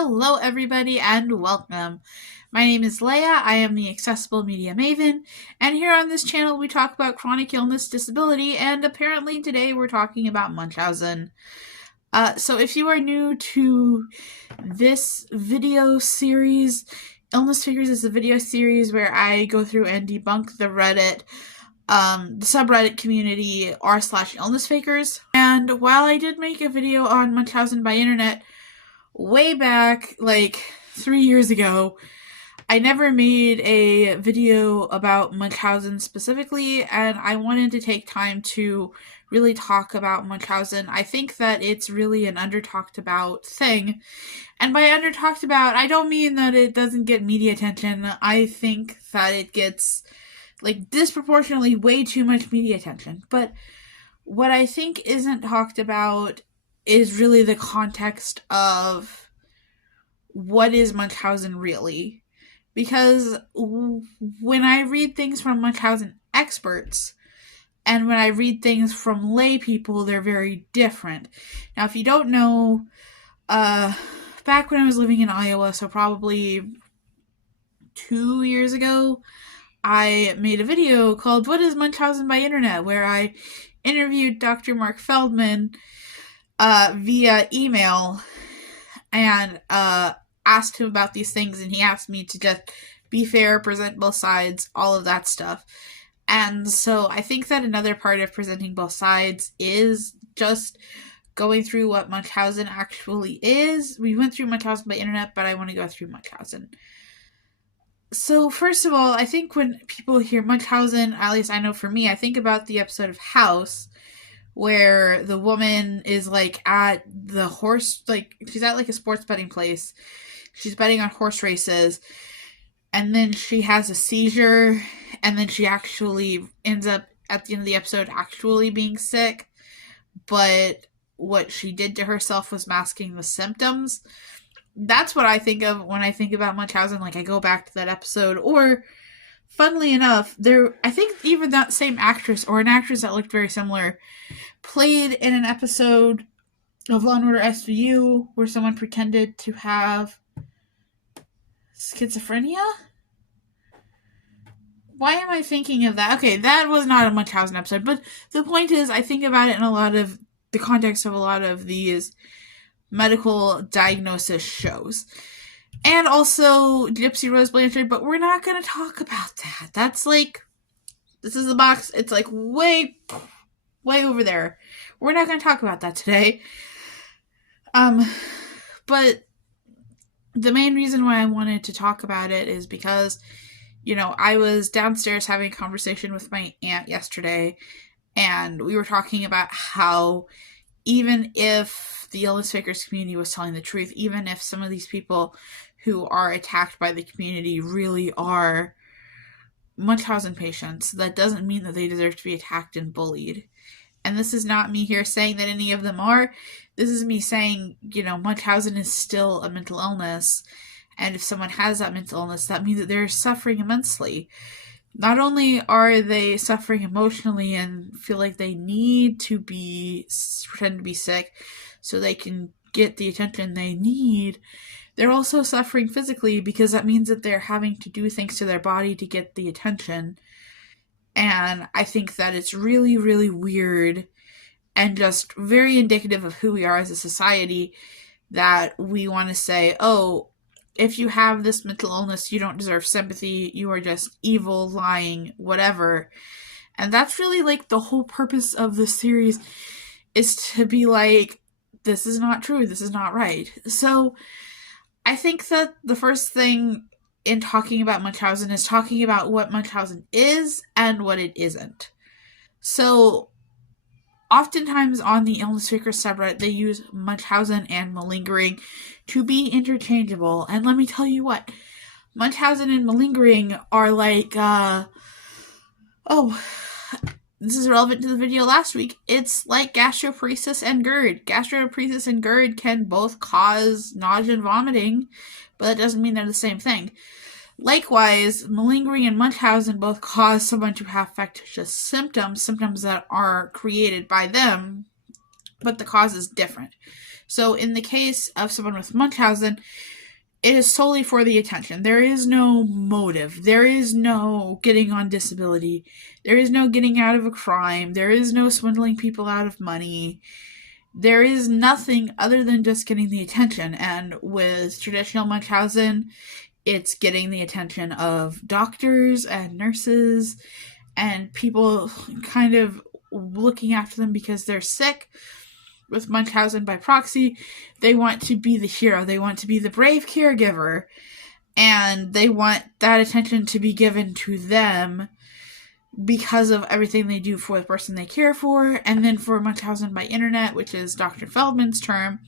Hello, everybody, and welcome. My name is Leia. I am the Accessible Media Maven, and here on this channel we talk about chronic illness, disability, and apparently today we're talking about Munchausen. So if you are new to this video series, IllnessFakers is a video series where I go through and debunk the Reddit, the subreddit community r/IllnessFakers. And while I did make a video on Munchausen by internet way back, like 3 years ago, I never made a video about Munchausen specifically, and I wanted to take time to really talk about Munchausen. I think that it's really an under-talked about thing. And by under-talked about, I don't mean that it doesn't get media attention. I think that it gets, like, disproportionately way too much media attention. But what I think isn't talked about is really the context of what is Munchausen really. Because when I read things from Munchausen experts and when I read things from lay people, they're very different. Now, if you don't know, back when I was living in Iowa, so probably 2 years ago, I made a video called What is Munchausen by Internet, where I interviewed Dr. Mark Feldman via email and asked him about these things, and he asked me to just be fair, present both sides, all of that stuff. And so I think that another part of presenting both sides is just going through what Munchausen actually is. We went through Munchausen by internet, but I want to go through Munchausen. So first of all, I think when people hear Munchausen, at least I know for me, I think about the episode of House where the woman is like at the horse, like she's at like a sports betting place. She's betting on horse races, and then she has a seizure, and then she actually ends up at the end of the episode actually being sick, but what she did to herself was masking the symptoms. That's what I think of when I think about Munchausen. Like, I go back to that episode, or funnily enough, I think even that same actress, or an actress that looked very similar, played in an episode of Law & Order SVU where someone pretended to have schizophrenia? Why am I thinking of that? Okay, that was not a Munchausen episode, but the point is, I think about it in a lot of the context of a lot of these medical diagnosis shows. And also Gypsy Rose Blanchard, but we're not going to talk about that. That's like, this is the box, it's like way over there. We're not going to talk about that today. But the main reason why I wanted to talk about it is because, you know, I was downstairs having a conversation with my aunt yesterday, and we were talking about how even if the IllnessFakers community was telling the truth, even if some of these people who are attacked by the community really are Munchausen patients, that doesn't mean that they deserve to be attacked and bullied. And this is not me here saying that any of them are. This is me saying, you know, Munchausen is still a mental illness. And if someone has that mental illness, that means that they're suffering immensely. Not only are they suffering emotionally and feel like they need to pretend to be sick so they can get the attention they need, they're also suffering physically, because that means that they're having to do things to their body to get the attention. And I think that it's really, really weird and just very indicative of who we are as a society that we want to say, oh, if you have this mental illness, you don't deserve sympathy, you are just evil, lying, whatever. And that's really like the whole purpose of this series, is to be like, this is not true, this is not right. So I think that the first thing in talking about Munchausen is talking about what Munchausen is and what it isn't. So oftentimes on the IllnessFakers subreddit, they use Munchausen and malingering to be interchangeable. And let me tell you what, Munchausen and malingering are like, this is relevant to the video last week. It's like gastroparesis and GERD. Gastroparesis and GERD can both cause nausea and vomiting, but that doesn't mean they're the same thing. Likewise, malingering and Munchausen both cause someone to have factitious symptoms that are created by them, but the cause is different. So in the case of someone with Munchausen, it is solely for the attention. There is no motive. There is no getting on disability. There is no getting out of a crime. There is no swindling people out of money. There is nothing other than just getting the attention. And with traditional Munchausen, it's getting the attention of doctors and nurses and people kind of looking after them because they're sick. With Munchausen by proxy, they want to be the hero. They want to be the brave caregiver. And they want that attention to be given to them because of everything they do for the person they care for. And then for Munchausen by internet, which is Dr. Feldman's term,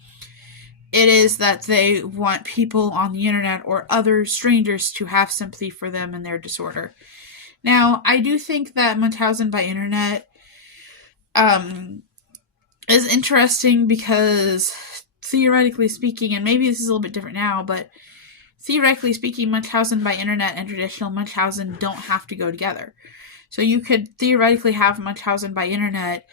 it is that they want people on the internet or other strangers to have sympathy for them and their disorder. Now, I do think that Munchausen by internet is interesting because theoretically speaking, and maybe this is a little bit different now, but theoretically speaking, Munchausen by internet and traditional Munchausen don't have to go together. So you could theoretically have Munchausen by internet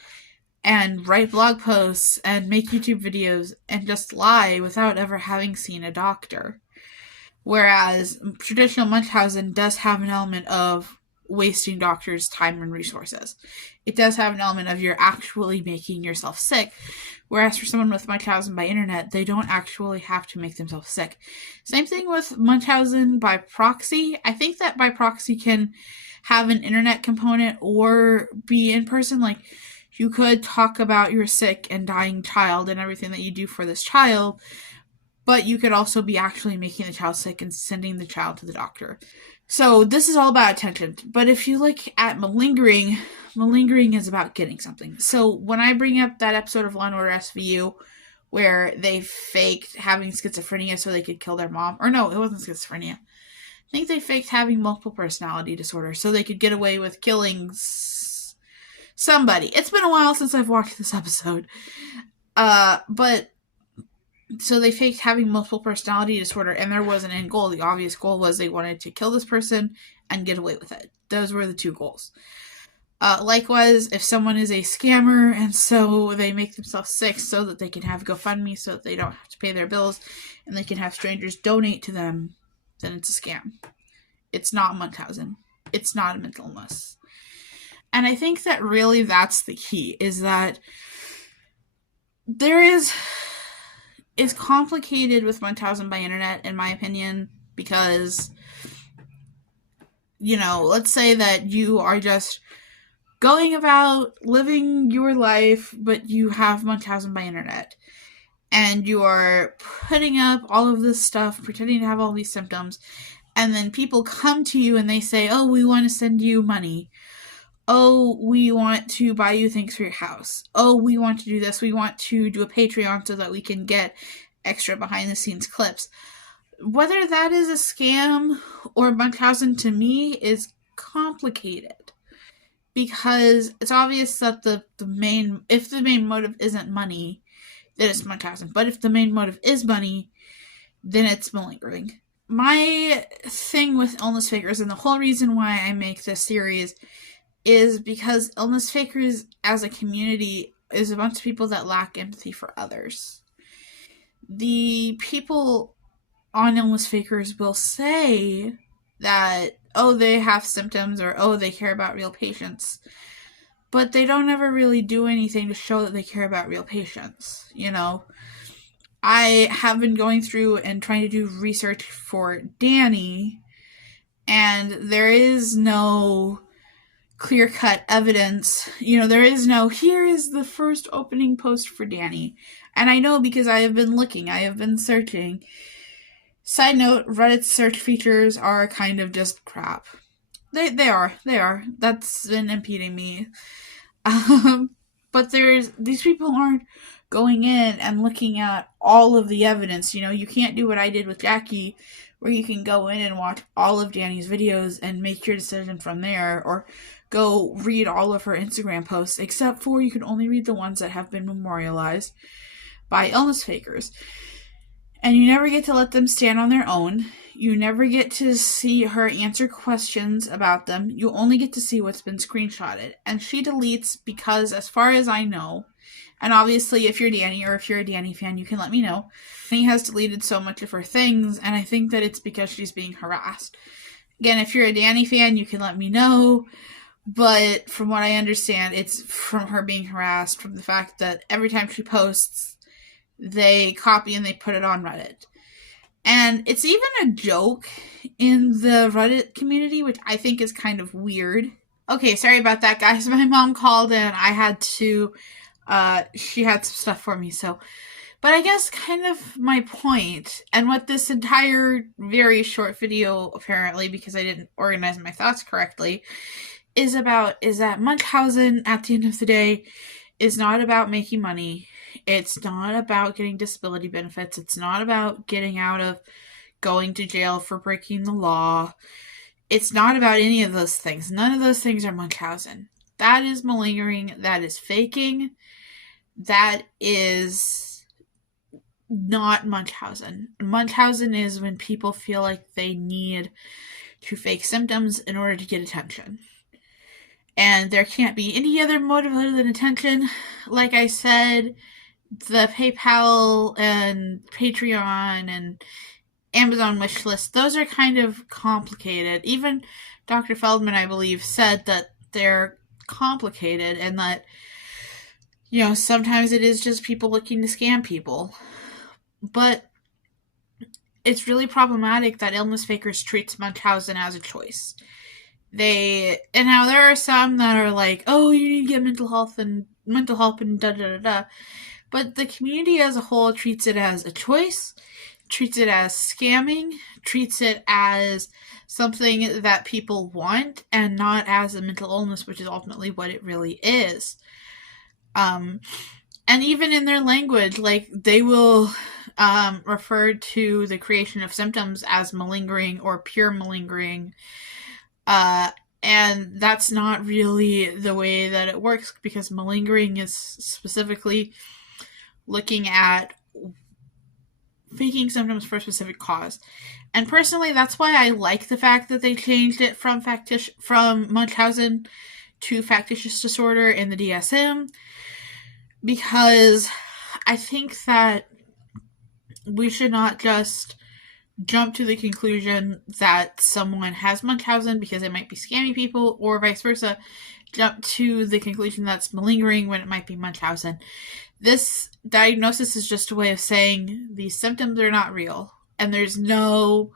and write blog posts and make YouTube videos and just lie without ever having seen a doctor. Whereas traditional Munchausen does have an element of wasting doctors' time and resources. It does have an element of you're actually making yourself sick. Whereas for someone with Munchausen by internet, they don't actually have to make themselves sick. Same thing with Munchausen by proxy. I think that by proxy can have an internet component or be in person. Like, you could talk about your sick and dying child and everything that you do for this child, but you could also be actually making the child sick and sending the child to the doctor. So this is all about attention. But if you look at malingering, malingering is about getting something. So when I bring up that episode of Law & Order SVU where they faked having schizophrenia so they could kill their mom, or no, it wasn't schizophrenia. I think they faked having multiple personality disorder so they could get away with killing somebody. It's been a while since I've watched this episode. But so they faked having multiple personality disorder, and there was an end goal. The obvious goal was they wanted to kill this person and get away with it. Those were the two goals. Likewise, if someone is a scammer and so they make themselves sick so that they can have GoFundMe so that they don't have to pay their bills and they can have strangers donate to them, then it's a scam. It's not Munchausen. It's not a mental illness. And I think that really that's the key, is that there is... It's complicated with Munchausen by internet, in my opinion, because, let's say that you are just going about living your life, but you have Munchausen by internet, and you are putting up all of this stuff, pretending to have all these symptoms, and then people come to you and they say, oh, we want to send you money. Oh, we want to buy you things for your house. Oh, we want to do this. We want to do a Patreon so that we can get extra behind-the-scenes clips. Whether that is a scam or Munchausen, to me, is complicated. Because it's obvious that if the main motive isn't money, then it's Munchausen. But if the main motive is money, then it's malingering. My thing with IllnessFakers, and the whole reason why I make this series, is because IllnessFakers as a community is a bunch of people that lack empathy for others. The people on IllnessFakers will say that, oh, they have symptoms, or oh, they care about real patients, but they don't ever really do anything to show that they care about real patients. I have been going through and trying to do research for Danny, and there is no clear-cut evidence. There is no, here is the first opening post for Danny. And I know because I have been looking, I have been searching. Side note, Reddit's search features are kind of just crap. They are. That's been impeding me. But these people aren't going in and looking at all of the evidence. You can't do what I did with Jackie, where you can go in and watch all of Danny's videos and make your decision from there, or go read all of her Instagram posts, except for you can only read the ones that have been memorialized by IllnessFakers. And you never get to let them stand on their own. You never get to see her answer questions about them. You only get to see what's been screenshotted. And she deletes because, as far as I know, And obviously, if you're Danny or if you're a Danny fan, you can let me know. Danny has deleted so much of her things, and I think that it's because she's being harassed. Again, if you're a Danny fan, you can let me know. But from what I understand, it's from her being harassed, from the fact that every time she posts, they copy and they put it on Reddit. And it's even a joke in the Reddit community, which I think is kind of weird. Okay, sorry about that, guys. My mom called and I had to, she had some stuff for me, so. But I guess kind of my point, and what this entire very short video, apparently, because I didn't organize my thoughts correctly, is that Munchausen, at the end of the day, is not about making money. It's not about getting disability benefits. It's not about getting out of going to jail for breaking the law. It's not about any of those things. None of those things are Munchausen. That is malingering. That is faking. That is not Munchausen. Munchausen is when people feel like they need to fake symptoms in order to get attention. And there can't be any other motive other than attention. Like I said, the PayPal and Patreon and Amazon wish list, those are kind of complicated. Even Dr. Feldman, I believe, said that they're complicated and that, you know, sometimes it is just people looking to scam people. But it's really problematic that IllnessFakers treats Munchausen as a choice. And now there are some that are like, oh, you need to get mental health and da da da da. But the community as a whole treats it as a choice, treats it as scamming, treats it as something that people want, and not as a mental illness, which is ultimately what it really is. And even in their language, like, they will refer to the creation of symptoms as malingering or pure malingering. And that's not really the way that it works, because malingering is specifically looking at faking symptoms for a specific cause. And personally, that's why I like the fact that they changed it from Munchausen to factitious disorder in the DSM, because I think that we should not just jump to the conclusion that someone has Munchausen because it might be scamming people, or vice versa, jump to the conclusion that's malingering when it might be Munchausen. This diagnosis is just a way of saying these symptoms are not real, and there's no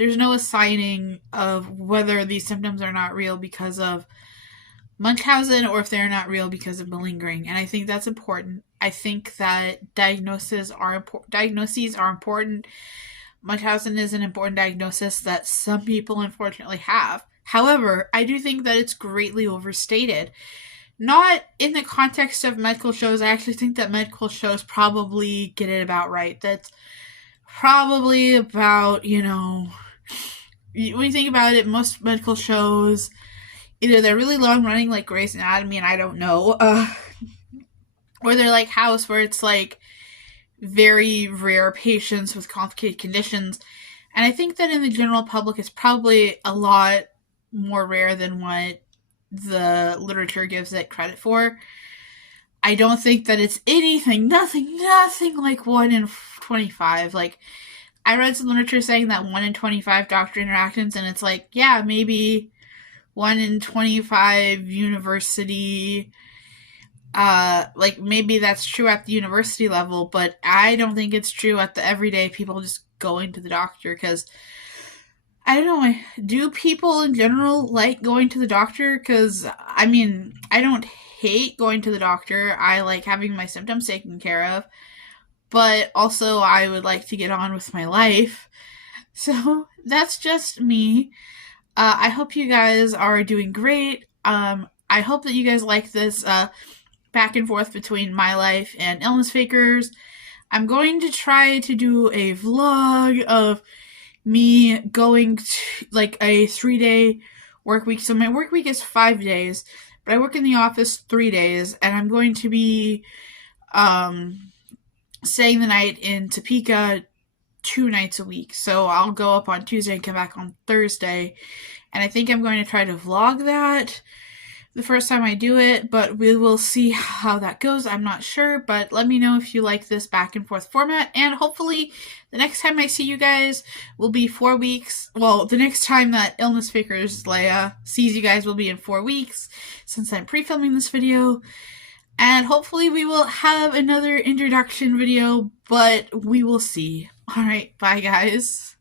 assigning of whether these symptoms are not real because of Munchausen or if they're not real because of malingering. And I think that's important. I think that diagnoses are important. Munchausen is an important diagnosis that some people unfortunately have. However, I do think that it's greatly overstated. Not in the context of medical shows. I actually think that medical shows probably get it about right. That's probably about, when you think about it, most medical shows, either they're really long running like Grey's Anatomy, and I don't know, or they're like House, where it's like very rare patients with complicated conditions. And I think that in the general public, it's probably a lot more rare than what the literature gives it credit for. I don't think that it's nothing like 1 in 25. Like, I read some literature saying that 1 in 25 doctor interactions, and it's like, yeah, maybe 1 in 25 university, maybe that's true at the university level, but I don't think it's true at the everyday people just going to the doctor, because I don't know, do people in general like going to the doctor? Because, I don't hate going to the doctor. I like having my symptoms taken care of, but also I would like to get on with my life. So that's just me. I hope you guys are doing great. I hope that you guys like this back and forth between my life and IllnessFakers. I'm going to try to do a vlog of me going to like a 3-day work week. So my work week is 5 days, but I work in the office 3 days, and I'm going to be staying the night in Topeka 2 nights a week. So I'll go up on Tuesday and come back on Thursday, and I think I'm going to try to vlog that. the first time I do it, but we will see how that goes. I'm not sure, but let me know if you like this back and forth format, and hopefully the next time I see you guys will be 4 weeks. Well, the next time that IllnessFakers Leia sees you guys will be in 4 weeks, since I'm pre-filming this video. And hopefully we will have another introduction video, but we will see. Alright, bye guys.